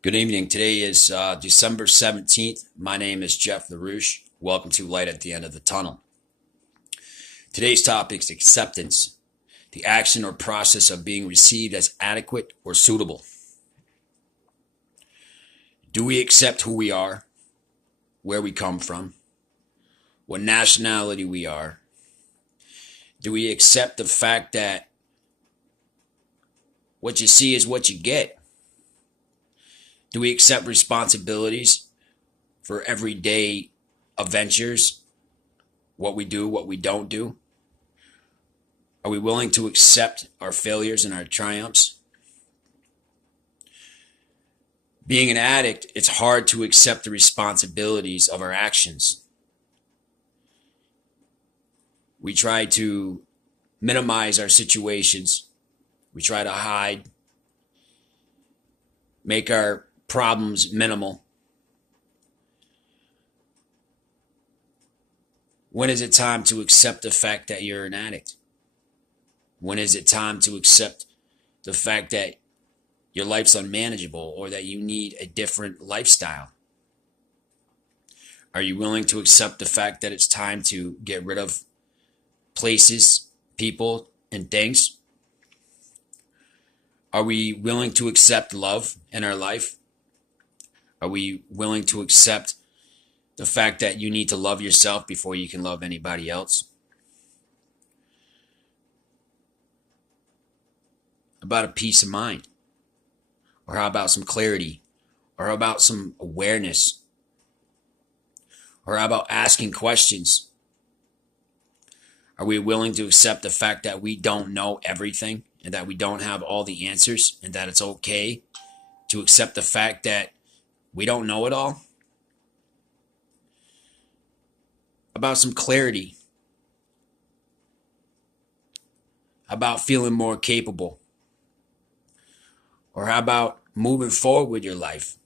Good evening. Today is December 17th. My name is Jeff LaRouche. Welcome to Light at the End of the Tunnel. Today's topic is acceptance, the action or process of being received as adequate or suitable. Do we accept who we are, where we come from, what nationality we are? Do we accept the fact that what you see is what you get? Do we accept responsibilities for everyday adventures, what we do, what we don't do? Are we willing to accept our failures and our triumphs? Being an addict, it's hard to accept the responsibilities of our actions. We try to minimize our situations. We try to hide, make our problems minimal. When is it time to accept the fact that you're an addict? When is it time to accept the fact that your life's unmanageable or that you need a different lifestyle? Are you willing to accept the fact that it's time to get rid of places, people, and things? Are we willing to accept love in our life? Are we willing to accept the fact that you need to love yourself before you can love anybody else? About a peace of mind? Or how about some clarity? Or how about some awareness? Or how about asking questions? Are we willing to accept the fact that we don't know everything and that we don't have all the answers and that it's okay to accept the fact that we don't know it all? About some clarity? About feeling more capable? Or how about moving forward with your life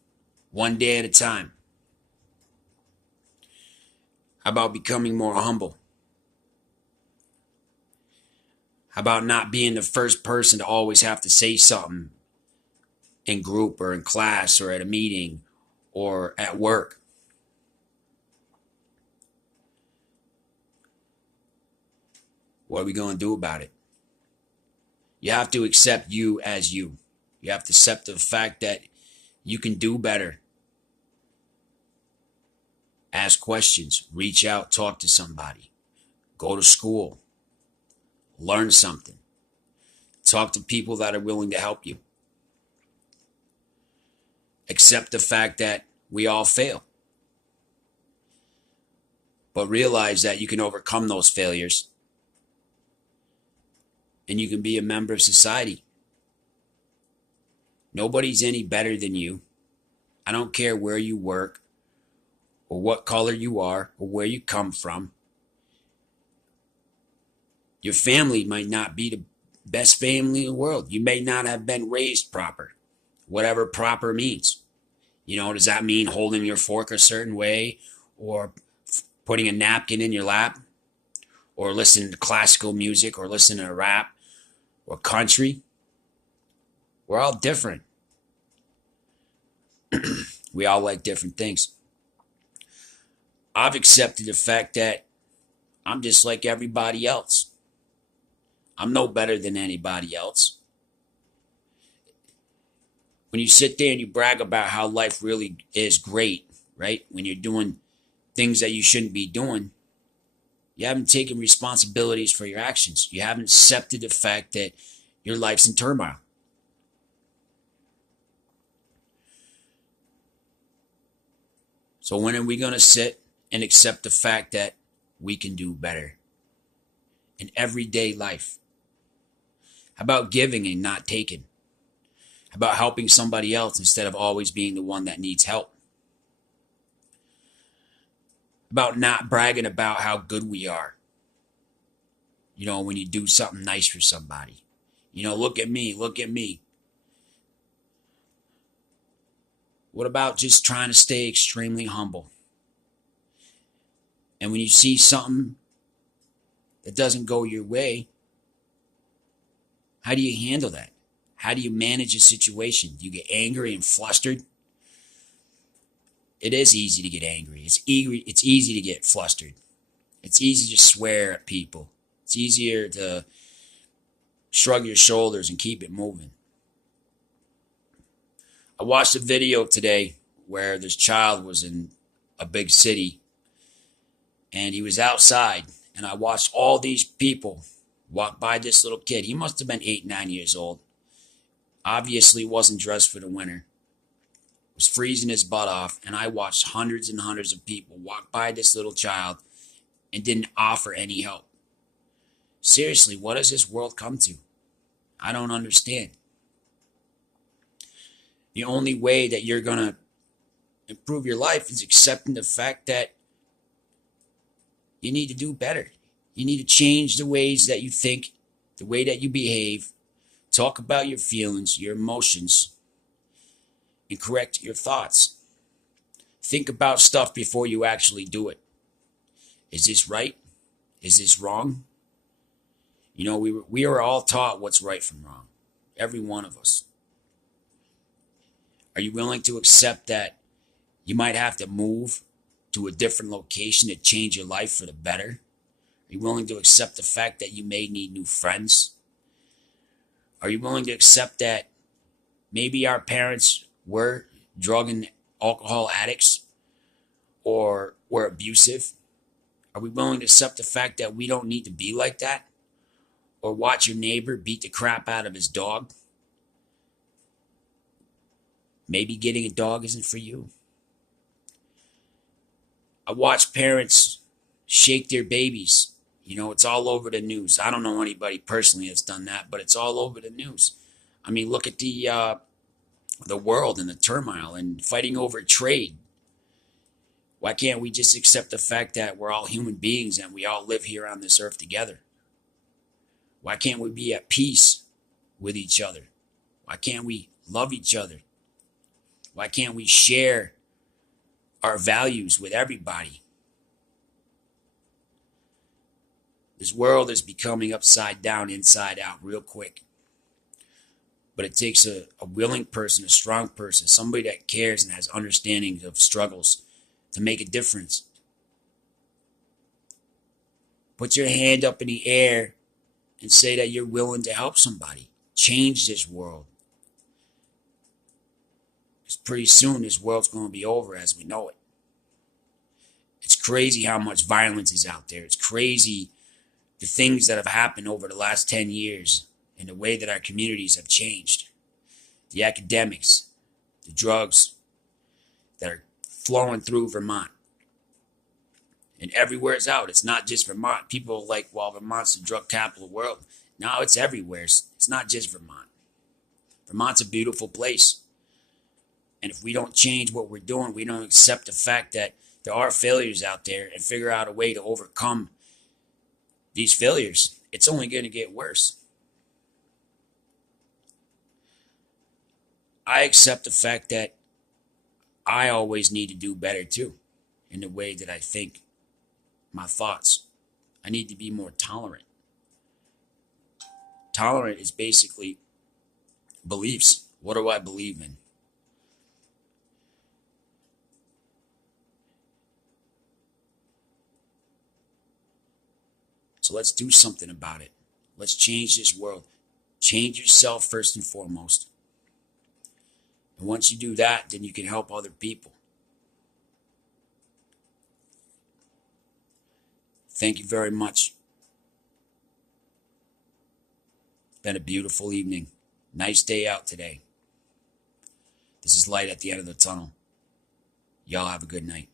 one day at a time? How about becoming more humble? How about not being the first person to always have to say something in group or in class or at a meeting or at work? What are we going to do about it? You have to accept you as you. You have to accept the fact that you can do better. Ask questions, reach out, talk to somebody, go to school, learn something, talk to people that are willing to help you. Accept the fact that we all fail, but realize that you can overcome those failures and you can be a member of society. Nobody's any better than you. I don't care where you work or what color you are or where you come from. Your family might not be the best family in the world. You may not have been raised proper, whatever proper means. Does that mean holding your fork a certain way or putting a napkin in your lap or listening to classical music or listening to rap or country? We're all different. We all like different things. I've accepted the fact that I'm just like everybody else. I'm no better than anybody else. When you sit there and you brag about how life really is great, right? When you're doing things that you shouldn't be doing, you haven't taken responsibilities for your actions. You haven't accepted the fact that your life's in turmoil. So when are we going to sit and accept the fact that we can do better in everyday life? How about giving and not taking? How about helping somebody else instead of always being the one that needs help? How about not bragging about how good we are? When you do something nice for somebody. Look at me, look at me. What about just trying to stay extremely humble? And when you see something that doesn't go your way, how do you handle that? How do you manage a situation? Do you get angry and flustered? It is easy to get angry. It's easy to get flustered. It's easy to swear at people. It's easier to shrug your shoulders and keep it moving. I watched a video today where this child was in a big city and he was outside, and I watched all these people walk by this little kid. He must have been 8, 9 years old. Obviously wasn't dressed for the winter. Was freezing his butt off, and I watched hundreds and hundreds of people walk by this little child and didn't offer any help. Seriously, what has this world come to? I don't understand. The only way that you're going to improve your life is accepting the fact that you need to do better. You need to change the ways that you think, the way that you behave, talk about your feelings, your emotions, and correct your thoughts. Think about stuff before you actually do it. Is this right? Is this wrong? You know, we are all taught what's right from wrong. Every one of us. Are you willing to accept that you might have to move to a different location to change your life for the better? Are you willing to accept the fact that you may need new friends? Are you willing to accept that maybe our parents were drug and alcohol addicts or were abusive? Are we willing to accept the fact that we don't need to be like that? Or watch your neighbor beat the crap out of his dog? Maybe getting a dog isn't for you. I watch parents shake their babies. You know, it's all over the news. I don't know anybody personally that's done that, but it's all over the news. I mean, look at the world and the turmoil and fighting over trade. Why can't we just accept the fact that we're all human beings and we all live here on this earth together? Why can't we be at peace with each other? Why can't we love each other? Why can't we share our values with everybody? This world is becoming upside down, inside out real quick. But it takes a willing person, a strong person, somebody that cares and has understanding of struggles to make a difference. Put your hand up in the air and say that you're willing to help somebody. Change this world. Because pretty soon this world's going to be over as we know it. It's crazy how much violence is out there. It's crazy the things that have happened over the last 10 years and the way that our communities have changed. The academics, the drugs that are flowing through Vermont. And everywhere it's out. It's not just Vermont. People are like, well, Vermont's the drug capital of the world. No, it's everywhere. It's not just Vermont. Vermont's a beautiful place. And if we don't change what we're doing, we don't accept the fact that there are failures out there and figure out a way to overcome these failures, it's only going to get worse. I accept the fact that I always need to do better too in the way that I think, my thoughts. I need to be more tolerant. Tolerant is basically beliefs. What do I believe in? So let's do something about it. Let's change this world. Change yourself first and foremost. And once you do that, then you can help other people. Thank you very much. It's been a beautiful evening. Nice day out today. This is light at the end of the tunnel. Y'all have a good night.